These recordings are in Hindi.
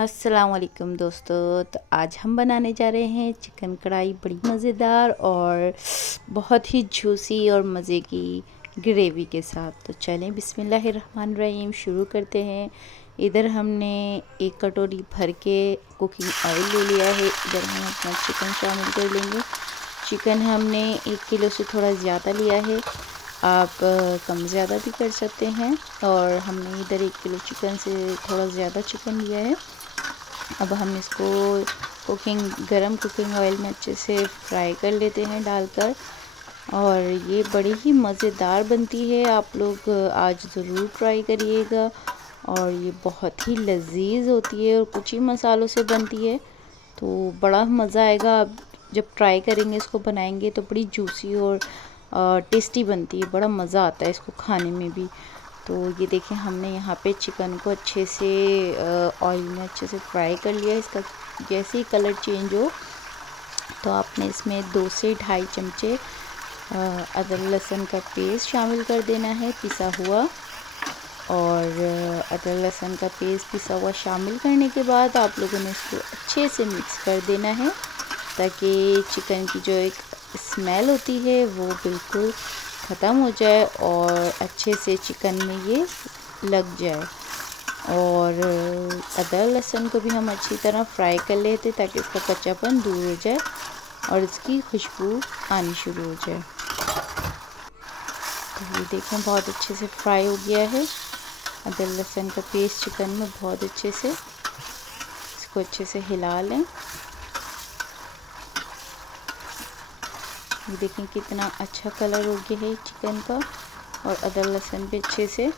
अस्सलाम वालेकुम दोस्तों। तो आज हम बनाने जा रहे हैं चिकन कढ़ाई, बड़ी मज़ेदार और बहुत ही जूसी और मज़े की ग्रेवी के साथ। तो चलें बिस्मिल्लाहिर्रहमानिर्रहीम शुरू करते हैं। इधर हमने एक कटोरी भर के कुकिंग ऑयल ले लिया है। इधर हम अपना चिकन शामिल कर लेंगे। चिकन हमने 1 किलो से थोड़ा ज़्यादा लिया है, आप कम ज़्यादा भी कर सकते हैं। और हमने इधर 1 किलो चिकन से थोड़ा ज़्यादा चिकन लिया है। अब हम इसको गरम कुकिंग ऑयल में अच्छे से फ्राई कर लेते हैं डालकर। और ये बड़ी ही मज़ेदार बनती है, आप लोग आज ज़रूर ट्राई करिएगा। और ये बहुत ही लजीज होती है और कुछ ही मसालों से बनती है, तो बड़ा मज़ा आएगा। आप जब ट्राई करेंगे, इसको बनाएंगे तो बड़ी जूसी और टेस्टी बनती है, बड़ा मज़ा आता है इसको खाने में भी। तो ये देखें, हमने यहाँ पे चिकन को अच्छे से ऑयल में अच्छे से फ्राई कर लिया। इसका जैसे ही कलर चेंज हो तो आपने इसमें 2 से ढाई चमचे अदरक लहसुन का पेस्ट शामिल कर देना है, पिसा हुआ। और अदरक लहसुन का पेस्ट पिसा हुआ शामिल करने के बाद आप लोगों ने इसको अच्छे से मिक्स कर देना है, ताकि चिकन की जो एक स्मेल होती है वो बिल्कुल ख़त्म हो जाए और अच्छे से चिकन में ये लग जाए। और अदरक लहसुन को भी हम अच्छी तरह फ्राई कर लेते ताकि इसका कच्चापन दूर हो जाए और इसकी खुशबू आनी शुरू हो जाए। तो ये देखें, बहुत अच्छे से फ्राई हो गया है अदरक लहसुन का पेस्ट चिकन में। बहुत अच्छे से इसको अच्छे से हिला लें। ये देखें कितना अच्छा कलर हो गया है चिकन का और अदरक लहसुन भी अच्छे से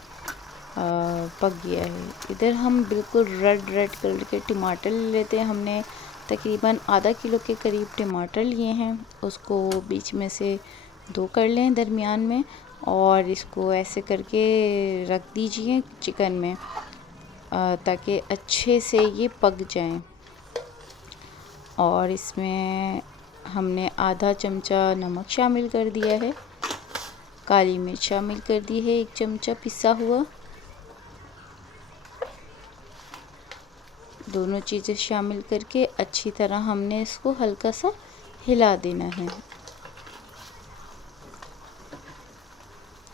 पक गया है। इधर हम बिल्कुल रेड कलर के टमाटर ले लेते हैं। हमने तकरीबन आधा किलो के करीब टमाटर लिए हैं, उसको बीच में से 2 कर लें दरमियान में, और इसको ऐसे करके रख दीजिए चिकन में ताकि अच्छे से ये पक जाएं। और इसमें हमने आधा चमचा नमक शामिल कर दिया है, काली मिर्च शामिल कर दी है 1 चमचा पिसा हुआ। दोनों चीज़ें शामिल करके अच्छी तरह हमने इसको हल्का सा हिला देना है,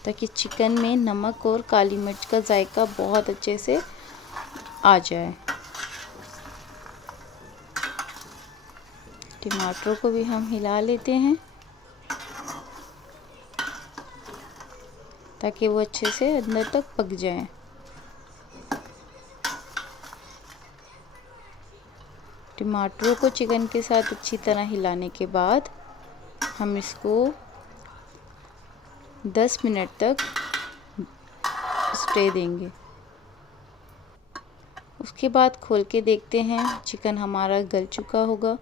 ताकि चिकन में नमक और काली मिर्च का जायका बहुत अच्छे से आ जाए। टमाटरों को भी हम हिला लेते हैं ताकि वो अच्छे से अंदर तक पक जाएं। टमाटरों को चिकन के साथ अच्छी तरह हिलाने के बाद हम इसको 10 मिनट तक स्टे देंगे। उसके बाद खोल के देखते हैं, चिकन हमारा गल चुका होगा।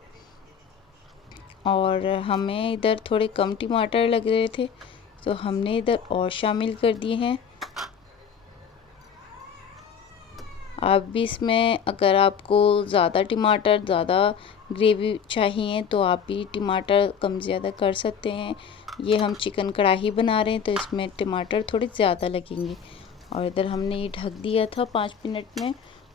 और हमें इधर थोड़े कम टमाटर लग रहे थे, तो हमने इधर और शामिल कर दिए हैं। आप भी इसमें अगर आपको ज़्यादा टमाटर, ज़्यादा ग्रेवी चाहिए तो आप भी टमाटर कम ज़्यादा कर सकते हैं। ये हम चिकन कढ़ाई बना रहे हैं तो इसमें टमाटर थोड़े ज़्यादा लगेंगे। और इधर हमने ये ढक दिया था 5 मिनट में,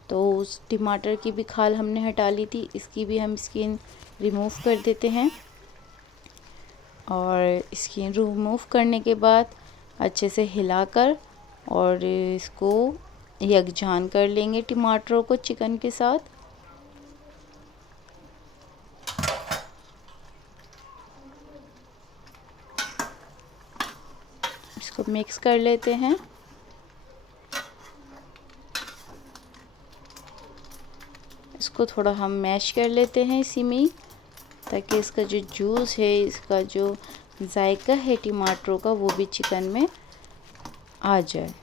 तो उस टमाटर की भी खाल हमने हटा ली थी, इसकी भी हम स्किन रिमूव कर देते हैं। और स्किन रिमूव करने के बाद अच्छे से हिलाकर और इसको यकजान कर लेंगे टमाटरों को चिकन के साथ। इसको मिक्स कर लेते हैं। इसको थोड़ा हम मैश कर लेते हैं इसी में, ताकि इसका जो जूस है, इसका जो जायका है टमाटरों का, वो भी चिकन में आ जाए।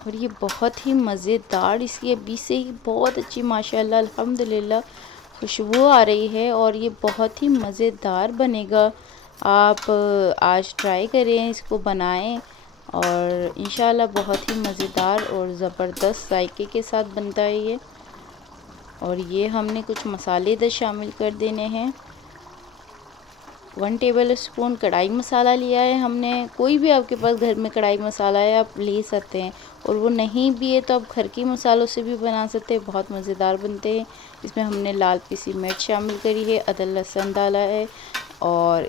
और ये बहुत ही मज़ेदार, इसकी अभी से ही बहुत अच्छी माशाल्लाह अल्हम्दुलिल्लाह खुशबू आ रही है और ये बहुत ही मज़ेदार बनेगा। आप आज ट्राई करें, इसको बनाएं और इंशाल्लाह बहुत ही मज़ेदार और ज़बरदस्त जायके के साथ बनता है ये। और ये हमने कुछ मसाले इधर शामिल कर देने हैं। 1 टेबल स्पून कढ़ाई मसाला लिया है हमने, कोई भी आपके पास घर में कढ़ाई मसाला है आप ले सकते हैं। और वो नहीं भी है तो आप घर के मसालों से भी बना सकते हैं, बहुत मज़ेदार बनते हैं। इसमें हमने लाल पीसी मिर्च शामिल करी है, अदरक लहसुन डाला है और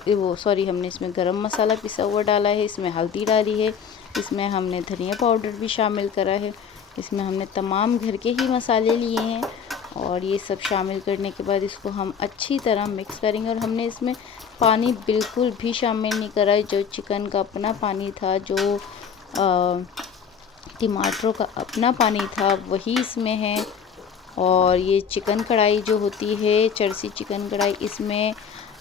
हमने इसमें गरम मसाला पिसा हुआ डाला है, इसमें हल्दी डाली है, इसमें हमने धनिया पाउडर भी शामिल करा है, इसमें हमने तमाम घर के ही मसाले लिए हैं और ये सब शामिल करने के बाद इसको हम अच्छी तरह मिक्स करेंगे। और हमने इसमें पानी बिल्कुल भी शामिल नहीं करा है, जो चिकन का अपना पानी था, जो टमाटरों का अपना पानी था, वही इसमें है। और ये चिकन कढ़ाई जो होती है, चरसी चिकन कढ़ाई, इसमें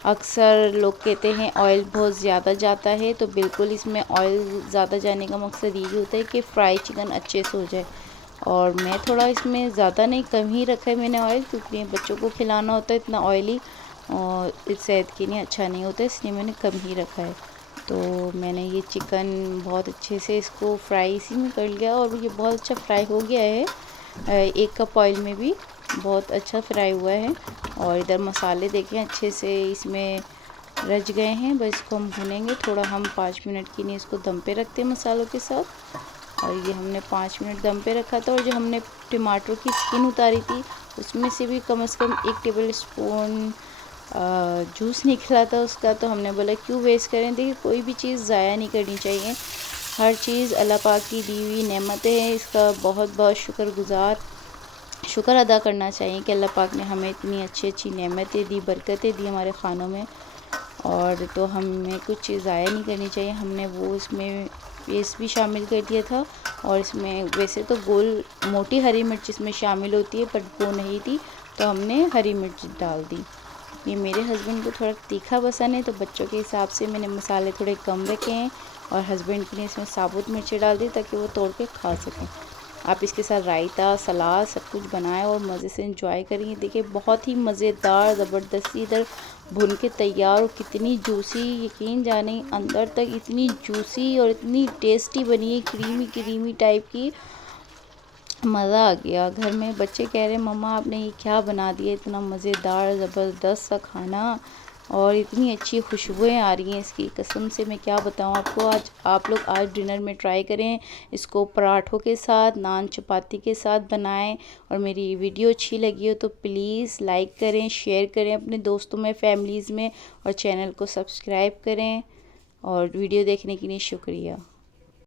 अक्सर लोग कहते हैं ऑयल बहुत ज़्यादा जाता है, तो बिल्कुल इसमें ऑयल ज़्यादा जाने का मकसद ये होता है कि फ्राई चिकन अच्छे से हो जाए। और मैं थोड़ा इसमें ज़्यादा नहीं, कम ही रखा है मैंने ऑयल, क्योंकि बच्चों को खिलाना होता है इतना ऑयली और इस सेहत के लिए अच्छा नहीं होता, इसलिए मैंने कम ही रखा है। तो मैंने ये चिकन बहुत अच्छे से इसको फ्राई इसी में कर लिया और ये बहुत अच्छा फ्राई हो गया है। 1 कप ऑयल में भी बहुत अच्छा फ्राई हुआ है। और इधर मसाले देखें अच्छे से इसमें रच गए हैं। बस इसको हम भुनेंगे थोड़ा, हम 5 मिनट के लिए इसको दम पे रखते हैं मसालों के साथ। और ये हमने 5 मिनट दम पे रखा था। और जो हमने टमाटर की स्किन उतारी थी उसमें से भी कम से कम 1 टेबल स्पून जूस निकला था उसका, तो हमने बोला क्यों वेस्ट करें। देखिए कोई भी चीज़ ज़ाया नहीं करनी चाहिए, हर चीज़ अल्लाह पाक की दी हुई नेमतें हैं, इसका बहुत बहुत शुक्र अदा करना चाहिए कि अल्लाह पाक ने हमें इतनी अच्छी अच्छी नेमतें दी, बरकतें दी हमारे खानों में। और तो हमें कुछ चीज़ ज़ाया नहीं करनी चाहिए। हमने वो इसमें पेस्ट भी शामिल कर दिया था और इसमें वैसे तो गोल मोटी हरी मिर्च इसमें शामिल होती है, बट वो नहीं थी तो हमने हरी मिर्च डाल दी। ये मेरे हस्बैंड को थोड़ा तीखा पसंद है, तो बच्चों के हिसाब से मैंने मसाले थोड़े कम रखे हैं और हस्बैंड के लिए इसमें साबुत मिर्ची डाल दी ताकि वो तोड़ के खा सकें। आप इसके साथ रायता, सलाद सब कुछ बनाएं और मज़े से इंजॉय करेंगे। देखिए बहुत ही मज़ेदार ज़बरदस्ती इधर भुन के तैयार, और कितनी जूसी, यकीन जाने अंदर तक इतनी जूसी और इतनी टेस्टी बनी है, क्रीमी क्रीमी टाइप की, मज़ा आ गया। घर में बच्चे कह रहे मम्मा आपने ये क्या बना दिया, इतना मज़ेदार ज़बरदस्त सा खाना और इतनी अच्छी खुशबुएं आ रही हैं इसकी, कसम से मैं क्या बताऊं आपको। आज आप लोग आज डिनर में ट्राई करें इसको, पराठों के साथ, नान चपाती के साथ बनाएं। और मेरी वीडियो अच्छी लगी हो तो प्लीज़ लाइक करें, शेयर करें अपने दोस्तों में, फैमिलीज़ में, और चैनल को सब्सक्राइब करें। और वीडियो देखने के लिए शुक्रिया।